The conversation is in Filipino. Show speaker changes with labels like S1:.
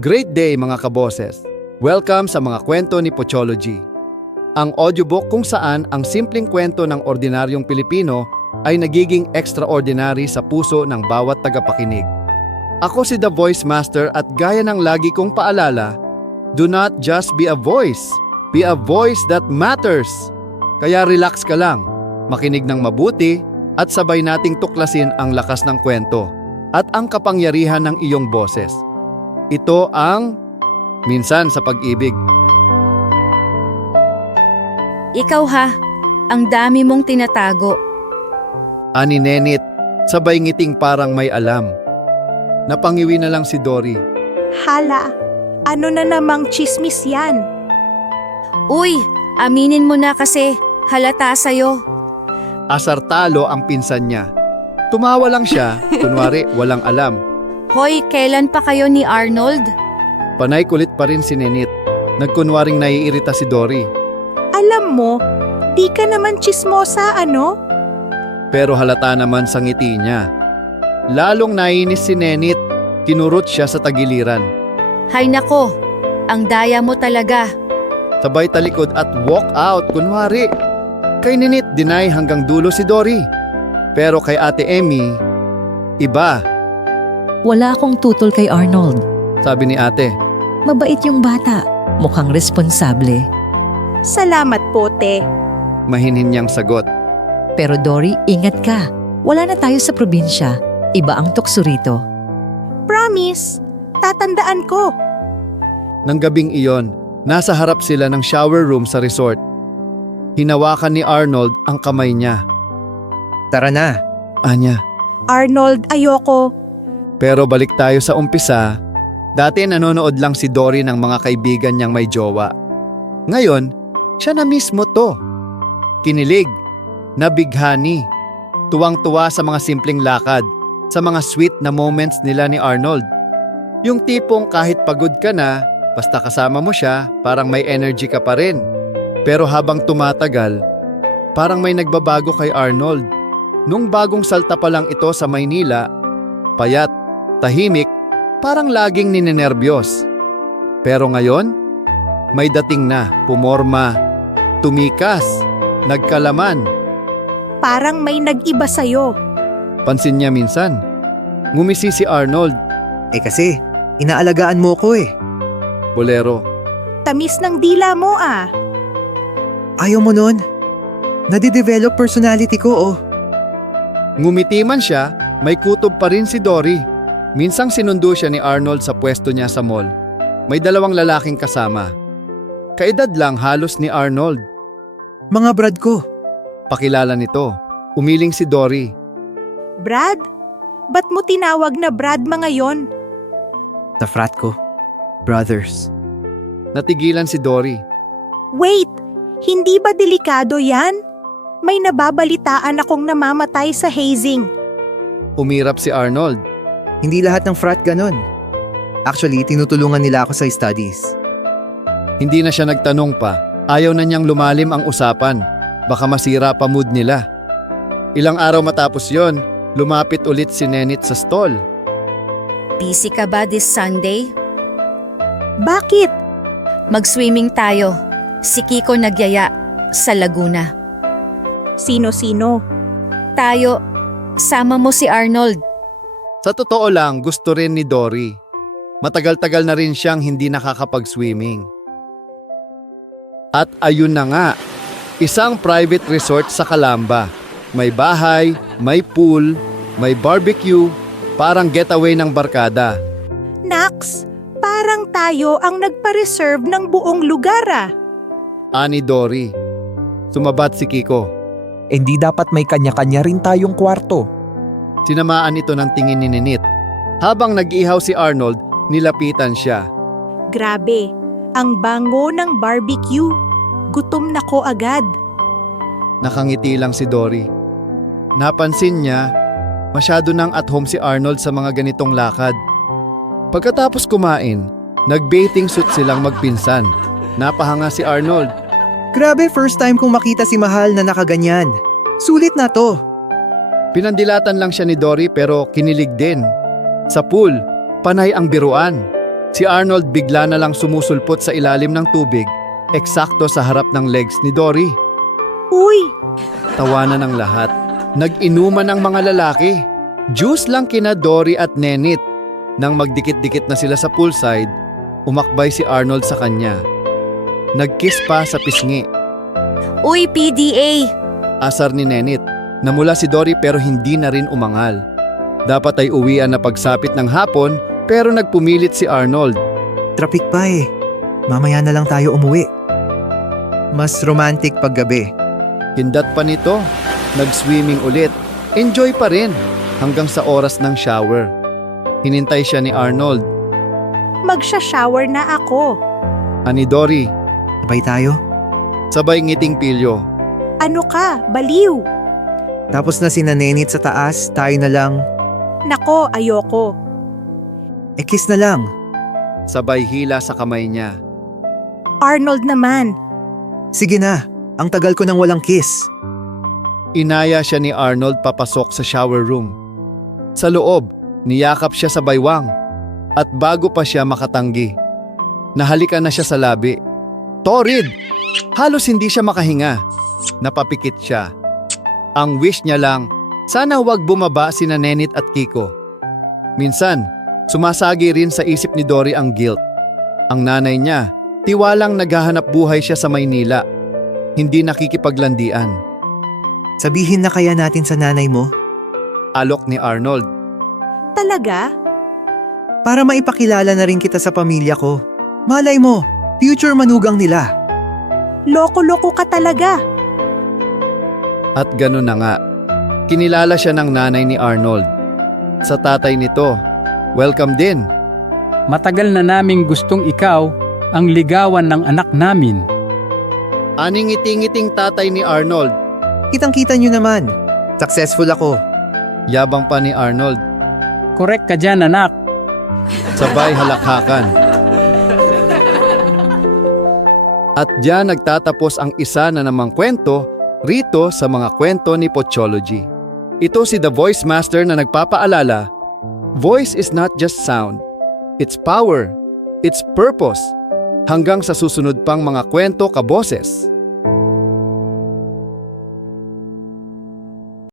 S1: Great day mga kaboses! Welcome sa mga kwento ni Pochology. Ang audiobook kung saan ang simpleng kwento ng ordinaryong Pilipino ay nagiging extraordinary sa puso ng bawat tagapakinig. Ako si The Voice Master at gaya ng lagi kong paalala, do not just be a voice that matters. Kaya relax ka lang, makinig ng mabuti at sabay nating tuklasin ang lakas ng kwento at ang kapangyarihan ng iyong boses. Ito ang Minsan sa Pag-ibig.
S2: Ikaw ha, ang dami mong tinatago.
S1: Ani Nenit, sabay ngiting parang may alam. Napangiwi na lang si Dory.
S3: Hala, ano na namang chismis yan?
S2: Uy, aminin mo na kasi, halata sa'yo.
S1: Asar talo ang pinsan niya. Tumawa lang siya, kunwari walang alam.
S2: Hoy, kailan pa kayo ni Arnold?
S1: Panay kulit pa rin si Nenit. Nagkunwaring naiirita si Dory.
S3: Alam mo, di ka naman chismosa, ano?
S1: Pero halata naman sa ngiti niya. Lalong nainis si Nenit. Kinurot siya sa tagiliran.
S2: Hay nako, ang daya mo talaga.
S1: Sabay talikod at walk out, kunwari. Kay Nenit, deny hanggang dulo si Dory. Pero kay Ate Emmy, iba,
S4: Wala akong tutol kay Arnold.
S1: sabi ni ate.
S4: Mabait yung bata. Mukhang responsable.
S3: Salamat po, te.
S1: Mahinhin niyang sagot.
S4: Pero Dory, ingat ka. Wala na tayo sa probinsya. Iba ang tukso rito.
S3: Promise, tatandaan ko.
S1: Nang gabing iyon, nasa harap sila ng shower room sa resort. Hinawakan ni Arnold ang kamay niya.
S5: Tara na.
S1: Anya,
S3: Arnold, ayoko.
S1: pero balik tayo sa umpisa. Dati nanonood lang si Dory ng mga kaibigan niyang may jowa. Ngayon, siya na mismo to. Kinilig, nabighani, tuwang-tuwa sa mga simpleng lakad, sa mga sweet na moments nila ni Arnold. Yung tipong kahit pagod ka na, basta kasama mo siya, parang may energy ka pa rin. Pero habang tumatagal, parang may nagbabago kay Arnold. Nung bagong salta pa lang ito sa Maynila, payat, tahimik, parang laging ninenerbiyos. Pero ngayon, may dating na, pumorma, tumikas, nagkalaman.
S3: Parang may nag-iba sa'yo.
S1: Pansin niya minsan. Ngumisi si Arnold,
S5: Kasi, inaalagaan mo ko eh.
S1: bolero.
S3: Tamis ng dila mo, ah.
S5: Ayaw mo nun? Nadidevelop personality ko oh.
S1: Ngumiti man siya, may kutob pa rin si Dory. Minsang sinundo siya ni Arnold sa pwesto niya sa mall. May dalawang lalaking kasama. Kaedad lang halos ni Arnold.
S5: Mga brad ko.
S1: Pakilala nito. Umiling si Dory.
S3: Brad? Ba't mo tinawag na Brad mga yon?
S5: Sa frat ko. Brothers.
S1: Natigilan si Dory.
S3: Wait, hindi ba delikado yan? May nababalitaan akong namamatay sa hazing.
S1: Umirap si Arnold.
S5: Hindi lahat ng frat ganon. Actually, tinutulungan nila ako sa studies.
S1: Hindi na siya nagtanong pa. Ayaw na niyang lumalim ang usapan. Baka masira pa mood nila. Ilang araw matapos yon, lumapit ulit si Nenit sa stall.
S2: Busy ka ba this Sunday?
S3: Bakit?
S2: Mag-swimming tayo. Si Kiko nagyaya sa Laguna.
S3: Sino-sino?
S2: Tayo, sama mo si Arnold.
S1: Sa totoo lang, gusto rin ni Dory. Matagal-tagal na rin siyang hindi nakakapag-swimming. At ayun na nga, isang private resort sa Calamba. May bahay, may pool, may barbecue, parang getaway ng barkada.
S3: Nax, parang tayo ang nagpa-reserve ng buong lugar, ah.
S1: Ani Dory. Sumabat si Kiko.
S6: Hindi dapat may kanya-kanya rin tayong kwarto.
S1: Sinamaan ito ng tingin ni Nenit. Habang nag-ihaw si Arnold, nilapitan siya.
S3: Grabe, ang bango ng barbecue. Gutom na ko agad.
S1: Nakangiti lang si Dory. Napansin niya, masyado nang at home si Arnold sa mga ganitong lakad. Pagkatapos kumain, nag-bathing suit silang magpinsan. Napahanga si Arnold.
S5: Grabe, first time kong makita si Mahal na nakaganyan. Sulit na to.
S1: Pinandilatan lang siya ni Dory pero kinilig din. Sa pool, panay ang biruan. Si Arnold bigla na lang sumusulpot sa ilalim ng tubig, eksakto sa harap ng legs ni Dory.
S3: Uy,
S1: Tawanan ng lahat. Nag-inuman ang mga lalaki. Juice lang kina Dory at Nenit. Nang magdikit-dikit na sila sa poolside, umakbay si Arnold sa kanya. Nag-kiss pa sa pisngi.
S2: Uy, PDA!
S1: Asar ni Nenit. Namula si Dory pero hindi na rin umangal. Dapat ay uwian na pagsapit ng hapon pero nagpumilit si Arnold.
S5: Traffic pa eh. Mamaya na lang tayo umuwi. Mas romantic paggabi.
S1: Hindat pa nito. Nag-swimming ulit. Enjoy pa rin hanggang sa oras ng shower. Hinintay siya ni Arnold.
S3: magsha-shower na ako.
S1: Ani Dory,
S5: Sabay tayo.
S1: sabay ngiting pilyo.
S3: Ano ka, baliw?
S5: Tapos na sina Nenit sa taas, tayo na lang.
S3: Nako, ayoko.
S5: Kiss na lang.
S1: Sabay hila sa kamay niya.
S3: Arnold naman.
S5: Sige na, ang tagal ko nang walang kiss.
S1: Inaya siya ni Arnold papasok sa shower room. Sa loob, niyakap siya sa baywang. At bago pa siya makatanggi, nahalikan na siya sa labi. Torrid! Halos hindi siya makahinga. Napapikit siya. Ang wish niya lang, sana huwag bumaba sina Nenit at Kiko. Minsan, sumasagi rin sa isip ni Dory ang guilt. Ang nanay niya, tiwalang naghahanap buhay siya sa Maynila. Hindi nakikipaglandian.
S5: Sabihin na kaya natin sa nanay mo?
S1: Alok ni Arnold.
S3: Talaga?
S5: Para maipakilala na rin kita sa pamilya ko. Malay mo, future manugang nila.
S3: Loko-loko ka talaga.
S1: At gano'n na nga, kinilala siya ng nanay ni Arnold. Sa tatay nito, welcome din.
S7: Matagal na naming gustong ikaw ang ligawan ng anak namin.
S1: Aning ngiting-ngiting tatay ni Arnold,
S5: Kitang-kita nyo naman. Successful ako.
S1: yabang pa ni Arnold,
S7: Korek ka dyan, anak.
S1: sabay halakhakan. At diyan nagtatapos ang isa na namang kwento rito sa mga kwento ni Pochology. Ito si The Voice Master na nagpapaalala, voice is not just sound, it's power, it's purpose. Hanggang sa susunod pang mga kwento kaboses.